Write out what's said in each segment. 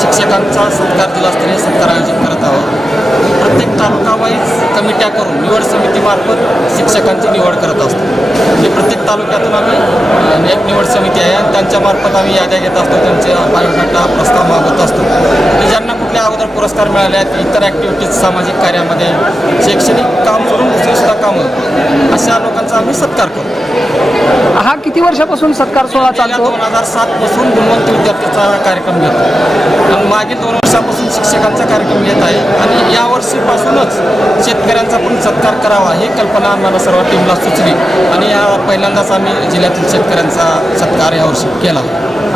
शिक्षकांचा सत्कार जिल्हास्तरीय सत्कार आयोजित करत आहोत. प्रत्येक तालुका वाईज कमिट्या करून निवड समितीमार्फत शिक्षकांची निवड करत असतो. म्हणजे प्रत्येक तालुक्यातून आम्ही एक निवड समिती आहे आणि त्यांच्यामार्फत आम्ही याद्या घेत असतो, त्यांचे बायोडाटा प्रस्ताव मागवत असतो. आणि ज्यांना कुठल्या अगोदर पुरस्कार मिळाले आहेत, इतर ॲक्टिव्हिटीज सामाजिक कार्यामध्ये शैक्षणिक काम सोडून दुसरीसुद्धा कामं, अशा लोकांचा आम्ही सत्कार करतो. हा किती वर्षापासून सत्कार सोहळा चालतो? 2007 पासून गुणवंत विद्यार्थ्याचा कार्यक्रम घेतो आणि मागील 2 वर्षापासून शिक्षकांचा कार्यक्रम घेत आहे. आणि या वर्षीपासूनच शेतकऱ्यांचा पण सत्कार करावा ही कल्पना आम्हाला सर्व टीमला सुचली आणि या पहिल्यांदाच आम्ही जिल्ह्यातील शेतकऱ्यांचा सत्कार यावर्षी केला.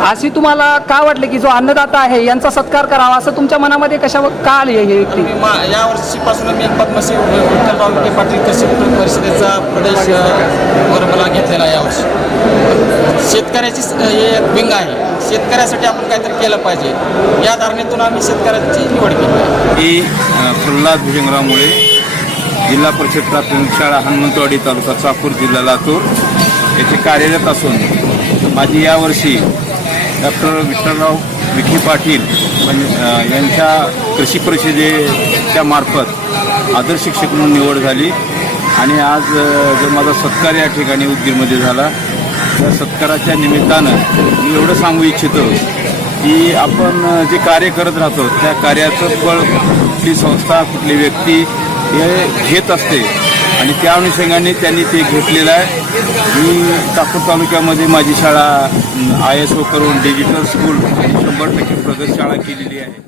अशी तुम्हाला का वाटले की जो अन्नदाता आहे यांचा सत्कार करावा असं तुमच्या मनामध्ये का आली हे? या वर्षीपासून मी पद्मश्री विठ्ठलराव विखे पाटील कृषी परिषदेचा प्रदेश वर मला घेतलेला आहे. यावर्षी शेतकऱ्याची हे विंग आहे, शेतकऱ्यासाठी आपण काहीतरी केलं पाहिजे या धारणेतून आम्ही शेतकऱ्याची निवड केली. ही प्रल्हाद भुजंगराव मुळे, जिल्हा परिषद प्राथमिक शाळा हनुमंतवाडी, तालुका चाकूर, जिल्हा लातूर येथे कार्यरत असून माझी यावर्षी डॉक्टर विठ्ठलराव विखे पाटील यांच्या कृषी परिषदेच्या मार्फत आदर्श शिक्षक म्हणून निवड झाली. आणि आज जो माझा सत्कार या ठिकाणी उदगीरमध्ये झाला, त्या सत्काराच्या निमित्तानं मी एवढं सांगू इच्छितो की आपण जे कार्य करत राहतो त्या कार्याचं फळ कुठली संस्था, कुठली व्यक्ती हे घेत असते आणि त्या अनुषंगाने त्यांनी ते घेतलेलं आहे. मी चाकूर तालुक्यामध्ये माझी शाळा ISO करून डिजिटल स्कूल 100% प्रगत शाळा केलेली आहे.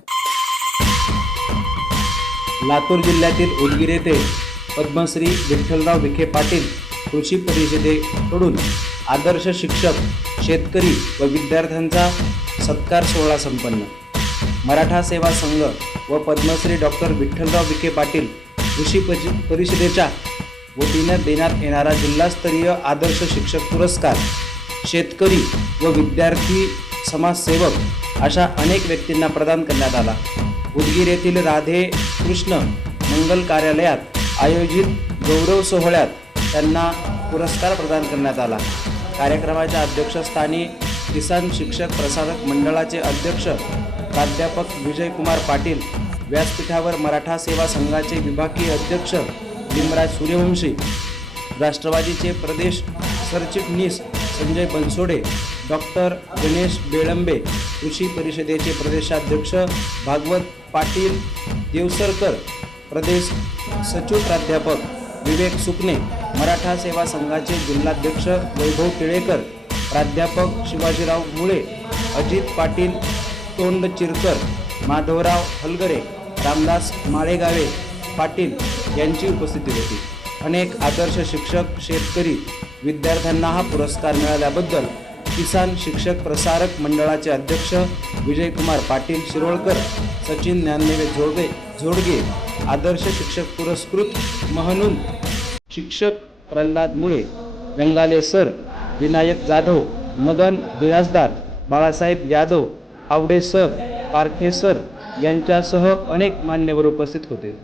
लातूर जिल्ह्यातील उदगीर येथे पद्मश्री विठ्ठलराव विखे पाटील कृषी परिषदेकडून आदर्श शिक्षक, शेतकरी व विद्यार्थ्यांचा सत्कार सोहळा संपन्न. मराठा सेवा संघ व पद्मश्री डॉक्टर विठ्ठलराव विखे पाटील कृषी परिषदेच्या वतीनं देण्यात येणारा जिल्हास्तरीय आदर्श शिक्षक पुरस्कार शेतकरी व विद्यार्थी, समाजसेवक अशा अनेक व्यक्तींना प्रदान करण्यात आला. उदगीर येथील राधे कृष्ण मंगल कार्यालयात आयोजित गौरव सोहळ्यात त्यांना पुरस्कार प्रदान करण्यात आला. कार्यक्रमाच्या अध्यक्षस्थानी किसान शिक्षक प्रसारक मंडळाचे अध्यक्ष प्राध्यापक विजयकुमार पाटील, व्यासपीठावर मराठा सेवा संघाचे विभागीय अध्यक्ष भीमराज सूर्यवंशी, राष्ट्रवादीचे प्रदेश सरचिटणीस संजय बनसोडे, डॉक्टर गणेश बेळंबे, कृषी परिषदेचे प्रदेशाध्यक्ष भागवत पाटील देवसरकर, प्रदेश सचिव प्राध्यापक विवेक सुकणे, मराठा सेवा संघाचे जिल्हाध्यक्ष वैभव टिळेकर, प्राध्यापक शिवाजीराव मुळे, अजित पाटील तोंडचिरकर, माधवराव हलगरे, रामदास माळेगावे पाटील यांची उपस्थिती होती. अनेक आदर्श शिक्षक, शेतकरी, विद्यार्थ्यांना हा पुरस्कार मिळाल्याबद्दल किसान शिक्षक प्रसारक मंडळाचे अध्यक्ष विजयकुमार पाटील शिरोळकर, सचिन ज्ञानदेव जोडगे, आदर्श शिक्षक पुरस्कृत महनून शिक्षक प्रल्हाद मुळे, व्यंगाले सर, विनायक जाधव, मदन बिराजदार, बाळासाहेब यादव, आवडे सर, पारखे सर यांच्यासह अनेक मान्यवर उपस्थित होते.